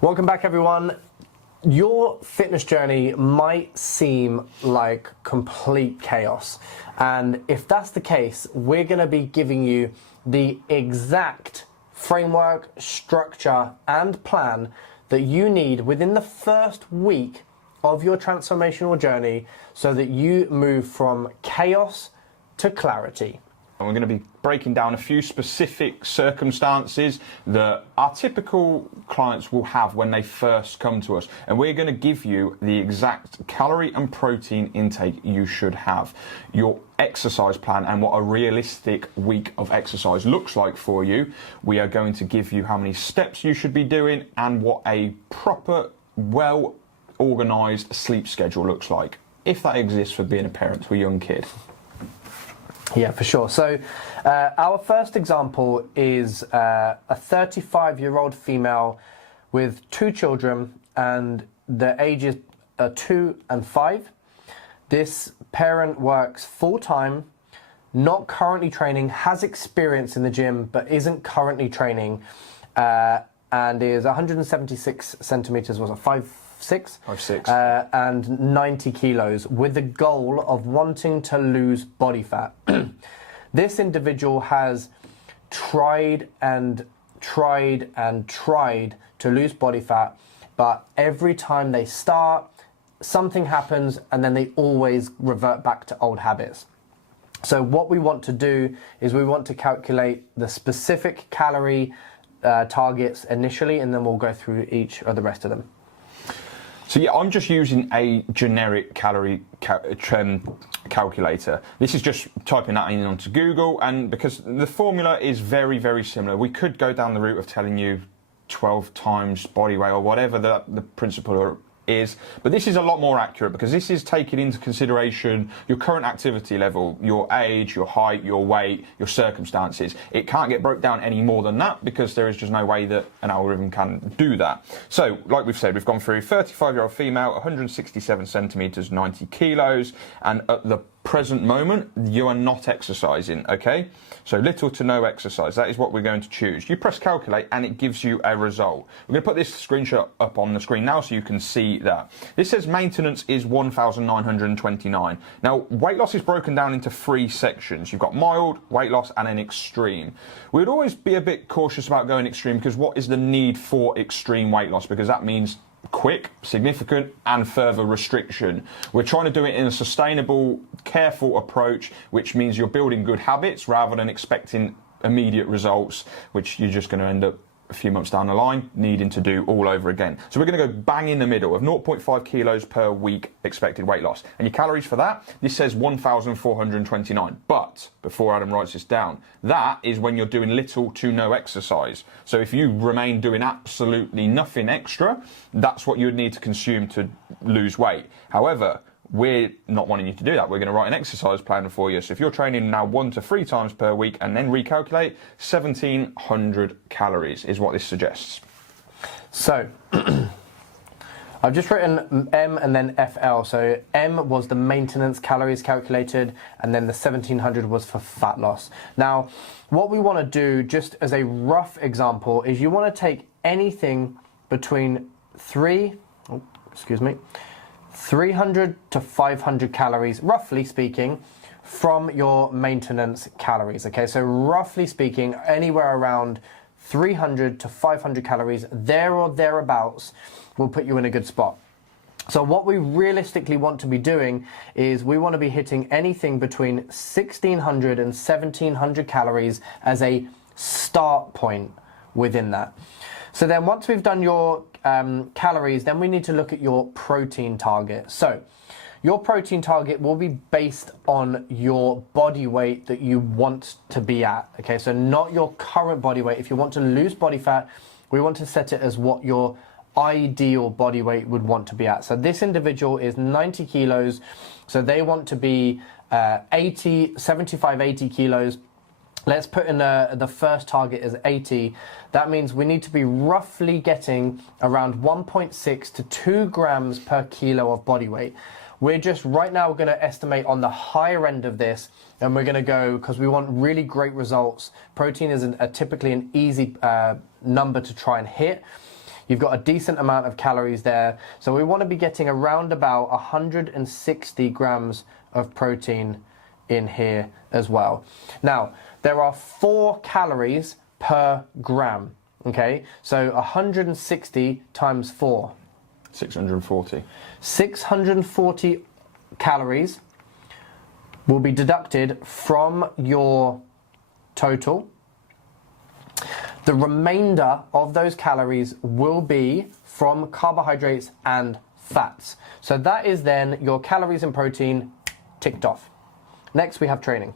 Welcome back, everyone. Your fitness journey might seem like complete chaos. And if that's the case, we're going to be giving you the exact framework, structure, and plan that you need within the first week of your transformational journey so that you move from chaos to clarity. And we're going to be breaking down a few specific circumstances that our typical clients will have when they first come to us. And we're going to give you the exact calorie and protein intake you should have, your exercise plan, and what a realistic week of exercise looks like for you. We are going to give you how many steps you should be doing and what a proper, well-organized sleep schedule looks like, if that exists for being a parent to a young kid. Yeah, for sure. So our first example is a 35-year-old female with 2 children, and the ages are 2 and 5. This parent works full-time, not currently training, has experience in the gym, but isn't currently training, and is 176 centimeters, was it 5'6"? 5'6". And 90 kilos, with the goal of wanting to lose body fat. This individual has tried and tried and tried to lose body fat, but every time they start, something happens and then they always revert back to old habits. So what we want to do is we want to calculate the specific calorie targets initially, and then we'll go through each of the rest of them. So yeah, I'm just using a generic calorie calculator. This is just typing that in onto Google, and because the formula is very, very similar, we could go down the route of telling you 12 times body weight or whatever the principle is, but this is a lot more accurate because this is taking into consideration your current activity level, your age, your height, your weight, your circumstances. It can't get broke down any more than that because there is just no way that an algorithm can do that. So, like we've said, we've gone through 35-year-old female, 167 centimeters, 90 kilos, and at the present moment, you are not exercising, okay? So little to no exercise, that is what we're going to choose. You press calculate and it gives you a result. We're going to put this screenshot up on the screen now so you can see that. This says maintenance is 1,929. Now, weight loss is broken down into 3 sections. You've got mild, weight loss, and an extreme. We would always be a bit cautious about going extreme because what is the need for extreme weight loss? Because that means quick, significant, and further restriction. We're trying to do it in a sustainable, careful approach, which means you're building good habits rather than expecting immediate results, which you're just going to end up a few months down the line needing to do all over again. So we're going to go bang in the middle of 0.5 kilos per week expected weight loss. And your calories for that, this says 1,429. But before Adam writes this down, that is when you're doing little to no exercise. So if you remain doing absolutely nothing extra, that's what you would need to consume to lose weight. However, we're not wanting you to do that. We're going to write an exercise plan for you. So if you're training now 1 to 3 times per week and then recalculate, 1,700 calories is what this suggests. So I've just written M and then FL. So M was the maintenance calories calculated, and then the 1,700 was for fat loss. Now, what we want to do, just as a rough example, is you want to take anything between 300 to 500 calories, roughly speaking, from your maintenance calories, okay? So roughly speaking, anywhere around 300 to 500 calories, there or thereabouts, will put you in a good spot. So what we realistically want to be doing is we want to be hitting anything between 1,600 and 1,700 calories as a start point within that. So then once we've done your calories, then we need to look at your protein target. So your protein target will be based on your body weight that you want to be at, okay? So not your current body weight. If you want to lose body fat, we want to set it as what your ideal body weight would want to be at. So this individual is 90 kilos, so they want to be 75, 80 kilos. Let's put in the first target as 80. That means we need to be roughly getting around 1.6 to 2 grams per kilo of body weight. We're just right now going to estimate on the higher end of this, and we're going to go because we want really great results. Protein is typically an easy number to try and hit. You've got a decent amount of calories there. So we want to be getting around about 160 grams of protein in here as well. Now, there are 4 calories per gram, okay? So 160 times 4. 640. 640 calories will be deducted from your total. The remainder of those calories will be from carbohydrates and fats. So that is then your calories and protein ticked off. Next, we have training.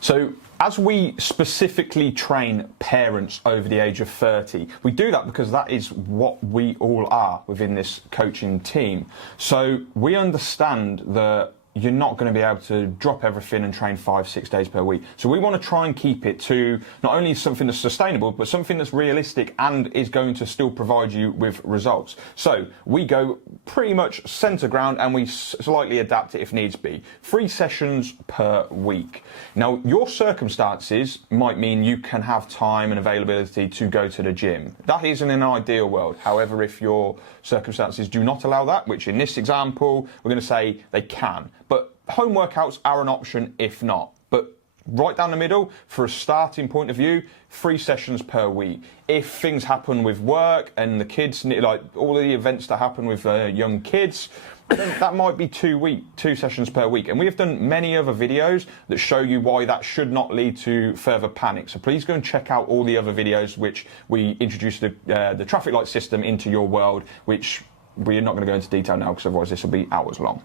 So as we specifically train parents over the age of 30, we do that because that is what we all are within this coaching team. So we understand that you're not going to be able to drop everything and train 5-6 days per week. So we want to try and keep it to not only something that's sustainable, but something that's realistic and is going to still provide you with results. So we go pretty much centre ground and we slightly adapt it if needs be. 3 sessions per week. Now, your circumstances might mean you can have time and availability to go to the gym. That isn't an ideal world. However, if your circumstances do not allow that, which in this example, we're going to say they can. But home workouts are an option if not. But right down the middle, for a starting point of view, 3 sessions per week. If things happen with work and the kids, like all the events that happen with young kids, then that might be 2 sessions per week. And we have done many other videos that show you why that should not lead to further panic. So please go and check out all the other videos which we introduce the traffic light system into your world, which we're not going to go into detail now because otherwise this will be hours long.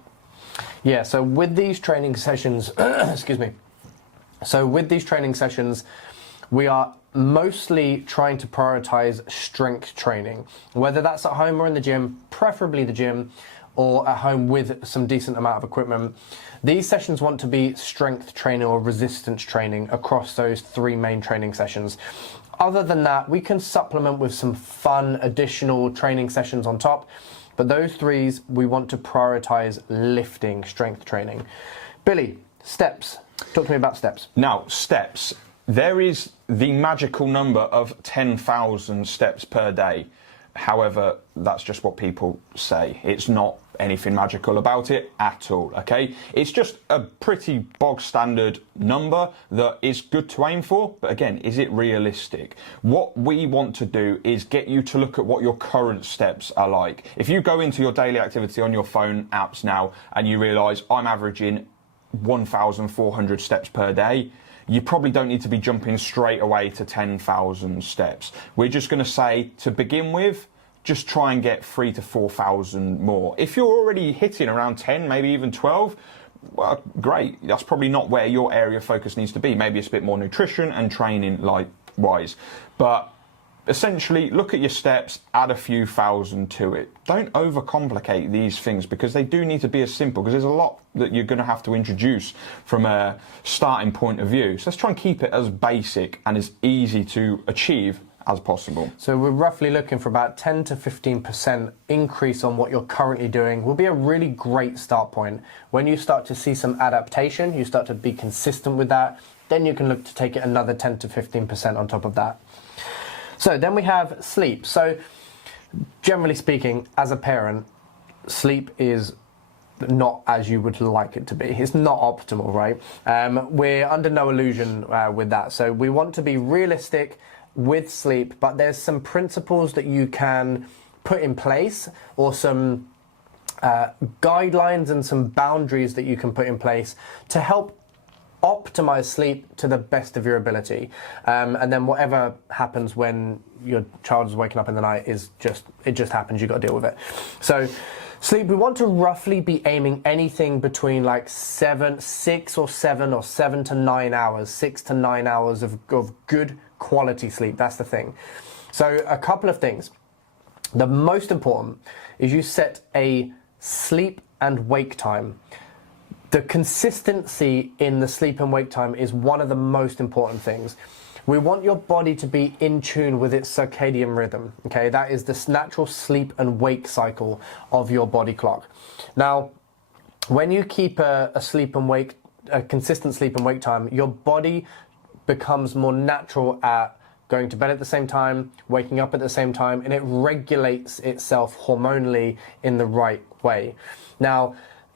Yeah, so with these training sessions, excuse me. So with these training sessions, we are mostly trying to prioritize strength training, whether that's at home or in the gym, preferably the gym, or at home with some decent amount of equipment. These sessions want to be strength training or resistance training across those 3 main training sessions. Other than that, we can supplement with some fun additional training sessions on top. But those 3s, we want to prioritize lifting, strength training. Billy, steps. Talk to me about steps. Now, steps. There is the magical number of 10,000 steps per day. However, that's just what people say. It's not anything magical about it at all, okay? It's just a pretty bog standard number that is good to aim for, but again, is it realistic? What we want to do is get you to look at what your current steps are like. If you go into your daily activity on your phone apps now and you realise I'm averaging 1,400 steps per day, you probably don't need to be jumping straight away to 10,000 steps. We're just going to say, to begin with, just try and get 3,000 to 4,000 more. If you're already hitting around 10, maybe even 12, well, great. That's probably not where your area of focus needs to be. Maybe it's a bit more nutrition and training likewise. But essentially, look at your steps, add a few thousand to it. Don't overcomplicate these things because they do need to be as simple, because there's a lot that you're going to have to introduce from a starting point of view. So let's try and keep it as basic and as easy to achieve as possible. So we're roughly looking for about 10 to 15% increase on what you're currently doing will be a really great start point. When you start to see some adaptation, you start to be consistent with that, then you can look to take it another 10 to 15% on top of that. So then we have sleep. So generally speaking, as a parent, sleep is not as you would like it to be. It's not optimal, right? We're under no illusion with that. So we want to be realistic with sleep, but there's some principles that you can put in place, or some guidelines and some boundaries that you can put in place to help optimize sleep to the best of your ability. And then whatever happens when your child is waking up in the night it just happens. You've got to deal with it. So sleep, we want to roughly be aiming anything between like 7 to 9 hours, 6 to 9 hours of good quality sleep. That's the thing. So a couple of things. The most important is you set a sleep and wake time. The consistency in the sleep and wake time is one of the most important things. We want your body to be in tune with its circadian rhythm, okay? That is this natural sleep and wake cycle of your body clock. Now, when you keep a consistent sleep and wake time, your body becomes more natural at going to bed at the same time, waking up at the same time, and it regulates itself hormonally in the right way. Now,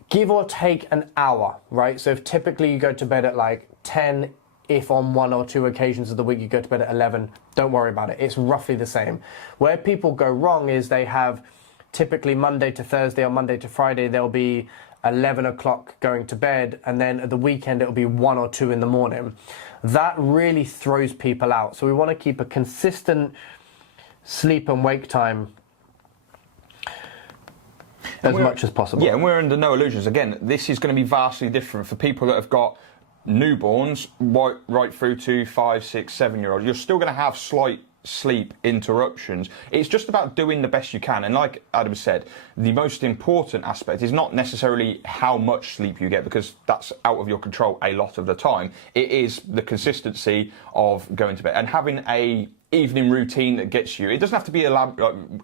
give or take an hour, right? So if typically you go to bed at like 10, if on 1 or 2 occasions of the week you go to bed at 11, don't worry about it. It's roughly the same. Where people go wrong is they have typically Monday to Thursday or Monday to Friday, they'll be 11 o'clock going to bed, and then at the weekend it'll be 1 or 2 in the morning. That really throws people out. So we want to keep a consistent sleep and wake time as much as possible. Yeah, and we're under no illusions. Again, this is going to be vastly different for people that have got newborns right through to 5, 6, 7-year-olds. You're still going to have slight sleep interruptions. It's just about doing the best you can, and like Adam said, the most important aspect is not necessarily how much sleep you get, because that's out of your control a lot of the time. It is the consistency of going to bed and having a evening routine that gets you. It doesn't have to be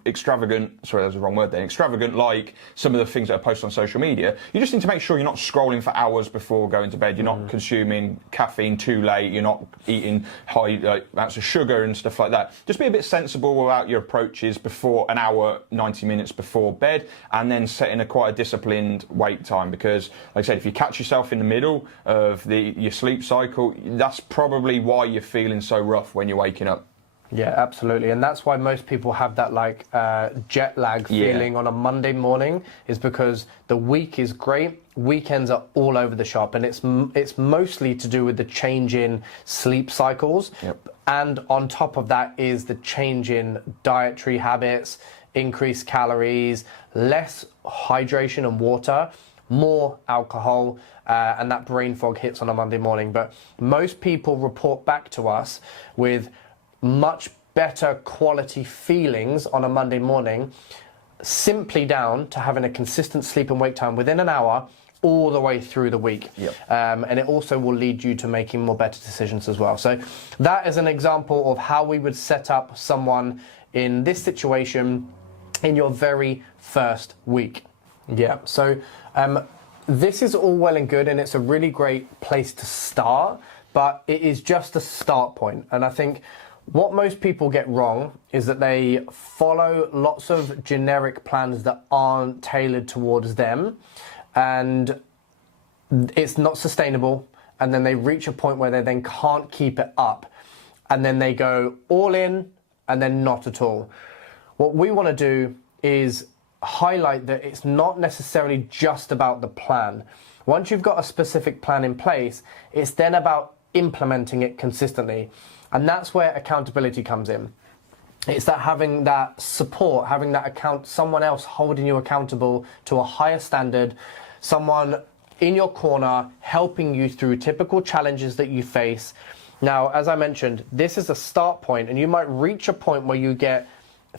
extravagant. Sorry, that's the wrong word there. Extravagant, like some of the things that are posted on social media. You just need to make sure you're not scrolling for hours before going to bed. You're not consuming caffeine too late. You're not eating high amounts of sugar and stuff like that. Just be a bit sensible about your approaches before an hour, 90 minutes before bed, and then setting a quite a disciplined wake time. Because, like I said, if you catch yourself in the middle of your sleep cycle, that's probably why you're feeling so rough when you're waking up. Yeah, absolutely. And that's why most people have that like jet lag feeling on a Monday morning, is because the week is great. Weekends are all over the shop, and it's mostly to do with the change in sleep cycles. Yep. And on top of that is the change in dietary habits, increased calories, less hydration and water, more alcohol, and that brain fog hits on a Monday morning. But most people report back to us with much better quality feelings on a Monday morning, simply down to having a consistent sleep and wake time within an hour all the way through the week. Yep. And it also will lead you to making more better decisions as well. So that is an example of how we would set up someone in this situation in your very first week. Yeah, so this is all well and good, and it's a really great place to start, but it is just a start point. And I think what most people get wrong is that they follow lots of generic plans that aren't tailored towards them, and it's not sustainable, and then they reach a point where they then can't keep it up, and then they go all in and then not at all. What we want to do is highlight that it's not necessarily just about the plan. Once you've got a specific plan in place, it's then about implementing it consistently. And that's where accountability comes in. It's that having that support, having that someone else holding you accountable to a higher standard, someone in your corner helping you through typical challenges that you face. Now, as I mentioned, this is a start point, and you might reach a point where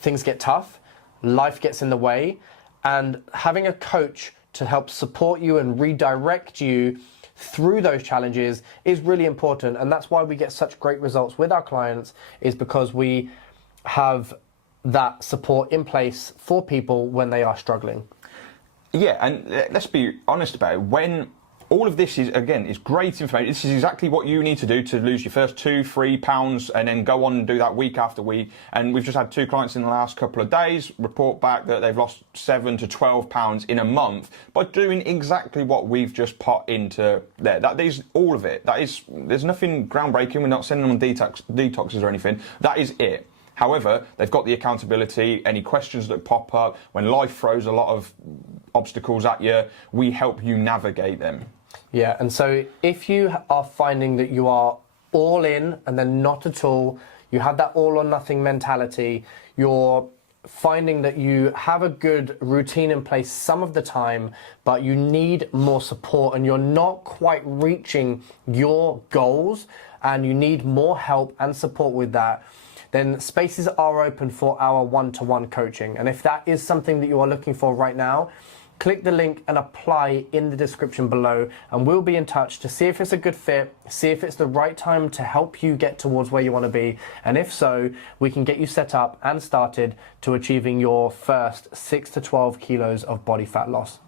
things get tough, life gets in the way, and having a coach to help support you and redirect you through those challenges is really important. And that's why we get such great results with our clients, is because we have that support in place for people when they are struggling. Yeah, and let's be honest about it. When all of this is great information. This is exactly what you need to do to lose your first 2-3 pounds, and then go on and do that week after week. And we've just had 2 clients in the last couple of days report back that they've lost 7 to 12 pounds in a month by doing exactly what we've just put into there. That is all of it. There's nothing groundbreaking. We're not sending them on detoxes or anything. That is it. However, they've got the accountability. Any questions that pop up, when life throws a lot of obstacles at you, we help you navigate them. Yeah, and so if you are finding that you are all in and then not at all, you have that all or nothing mentality, you're finding that you have a good routine in place some of the time, but you need more support and you're not quite reaching your goals and you need more help and support with that, then spaces are open for our one-to-one coaching. And if that is something that you are looking for right now, click the link and apply in the description below, and we'll be in touch to see if it's a good fit, see if it's the right time to help you get towards where you want to be. And if so, we can get you set up and started to achieving your first 6 to 12 kilos of body fat loss.